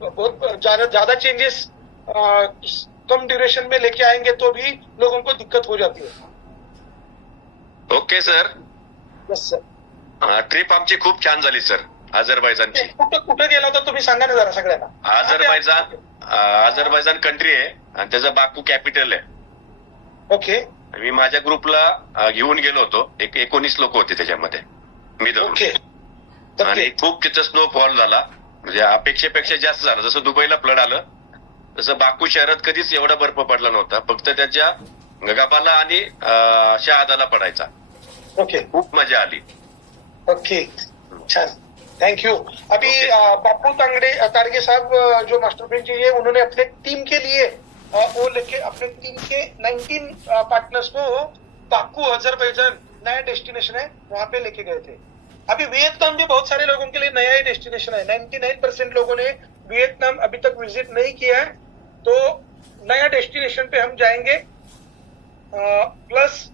बहुत ज्यादा चेंजेस कम ड्यूरेशन में लेके आएंगे तो भी लोगों को दिक्कत हो जाती है. Okay sir. Yes sir. Trip आमची खूप छान झाली सर. अझरबैजानची. कुठं गेला होता तुम्ही, सांगा ना जरा सगळ्यांना. अझरबैजान कंट्री आहे आणि त्याचं बाकू कॅपिटल आहे. ओके. मी माझ्या ग्रुपला घेऊन गेलो होतो. 19 लोक होते त्याच्यामध्ये, मी धरून. आणि खूप तिथं स्नोफॉल झाला, म्हणजे अपेक्षेपेक्षा जास्त झाला. जसं दुबईला फ्लड आलं तसं बाकू शहरात कधीच एवढा बर्फ पडला नव्हता. फक्त त्याच्या गगाबाला आणि शहादाला पडायचा. ओके. खूप मजा आली. ओके, छान, थैंक यू. अभी बापू तारगे साहब जो मास्टर फ्रेंचाइजी है, उन्होंने अपने टीम के लिए वो लेके अपने टीम के 19 पार्टनर्स को बाकू अजरबैजान नया डेस्टिनेशन है वहां पे लेके गए थे. अभी वियतनाम भी बहुत सारे लोगों के लिए नया ही डेस्टिनेशन है. 99% लोगों ने वियतनाम अभी तक विजिट नहीं किया है, तो नया डेस्टिनेशन पे हम जाएंगे. प्लस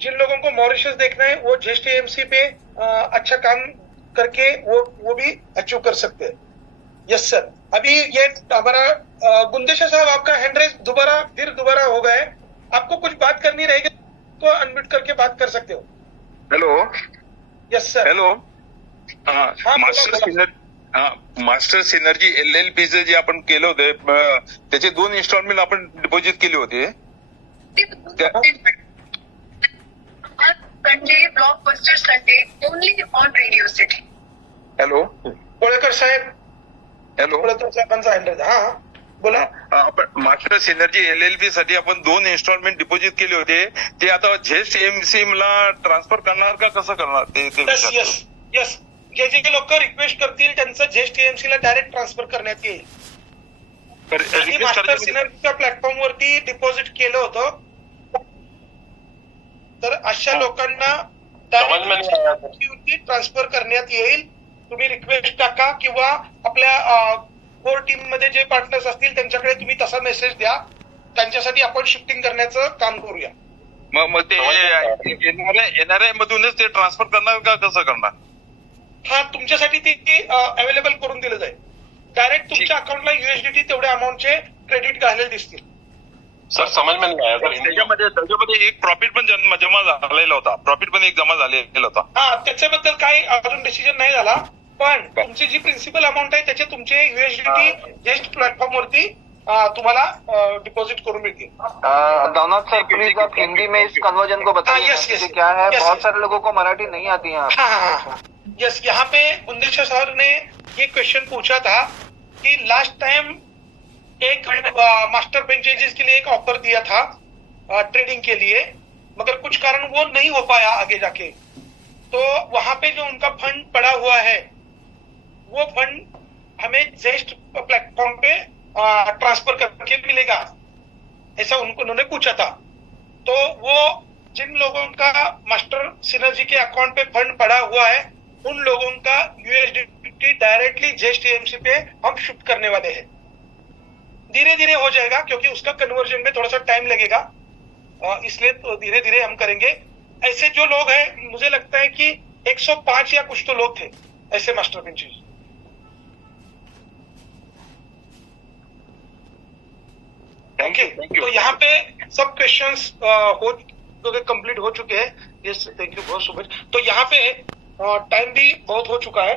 जिन लोगों को मॉरिशस देखना है वो जेएसटीएमसी पे अच्छा काम करके वो भी अचीव कर सकते हैं. Yes sir. अभी ये हमारा गुंदेशा साहब, आपका हैंड रेज दोबारा हो गया है. आपको कुछ बात करनी रहेगी तो अनम्यूट करके बात कर सकते हो. Hello. Yes sir. Hello. Master synergy LLPचं जे आपण केलं होतं त्याचे 2 इन्स्टॉलमेंट आपण डिपॉझिट केले होते. Sunday blockbuster Sunday only on radio city. Hello. Kolekar साहेब. हॅलो. कोळेकर साहेबांचा हँडल. हा बोला. आपण मास्टर सिनर्जी LLP साठी आपण 2 इन्स्टॉलमेंट डिपॉझिट केले होते, ते आता जेएसटीएमसी ला ट्रान्सफर करणार का कसं करणार ते? यस. जे लोक रिक्वेस्ट करतील त्यांचं जेएसटीएमसी ला डायरेक्ट ट्रान्सफर करण्यात येईल. मास्टर सिनर्जीच्या प्लॅटफॉर्म वरती डिपॉझिट केलं होतं, तर अशा लोकांना ट्रान्सफर करण्यात येईल. तुम्ही रिक्वेस्ट टाका किंवा आपल्या कोर टीम मध्ये जे पार्टनर्स असतील त्यांच्याकडे तुम्ही तसा मेसेज द्या. त्यांच्यासाठी आपण शिफ्टिंग करण्याचं काम करूया. मग ते एनआरआय मधूनच ते ट्रान्सफर करणार का कसं करणार? हा, तुमच्यासाठी ते अवेलेबल करून दिलं जाईल. डायरेक्ट तुमच्या अकाउंटला USDT तेवढ्या अमाऊंटचे क्रेडिट घालेले दिसतील. सर समज में नाही आया. त्याच्यामध्ये एक प्रॉफिट पण जमा झालेला होता. प्रॉफिट पण एक जमा झालेला होता. हा, त्याच्याबद्दल काही अजून डिसिजन नाही झाला, पण तुमची जी प्रिन्सिपल अमाऊंट आहे त्याचे तुमचे USDT जेस्ट प्लॅटफॉर्म वरती तुम्हाला डिपॉजिट करून मिळतील. नवनाथ सर, प्लीज आप हिंदी में इस कन्वर्जन को बताइए. yes. क्या है, बहुत सारे लोगों को मराठी नहीं आती है. हाँ. यस, यहाँ पे गुंदेशा सर ने ये क्वेश्चन पूछा था कि लास्ट टाइम एक मास्टर फ्रेंचाइजीज के लिए एक ऑफर दिया था ट्रेडिंग के लिए, मगर कुछ कारण वो नहीं हो पाया आगे जाके. तो वहां पे जो उनका फंड पड़ा हुआ है वो फंड हमें जेस्ट प्लेटफॉर्म पे ट्रांसफर करके मिलेगा, ऐसा उन्होंने पूछा था. तो वो जिन लोगों का मास्टर सिनर्जी के अकाउंट पे फंड पड़ा हुआ है उन लोगों का USDT डायरेक्टली जेएसटीएमसी पे हम शिफ्ट करने वाले हैं. धीरे धीरे हो जाएगा क्योंकि उसका कन्वर्जन में थोड़ा सा टाइम लगेगा, इसलिए तो धीरे धीरे हम करेंगे. ऐसे जो लोग हैं, मुझे लगता है कि 105 या कुछ तो लोग थे ऐसे मास्टर फ्रेंचाइजी. Thank you. तो यहाँ पे सब क्वेश्चंस कंप्लीट हो चुके हैं. यस, थैंक यू बहुत सो मच. तो यहाँ पे टाइम भी बहुत हो चुका है.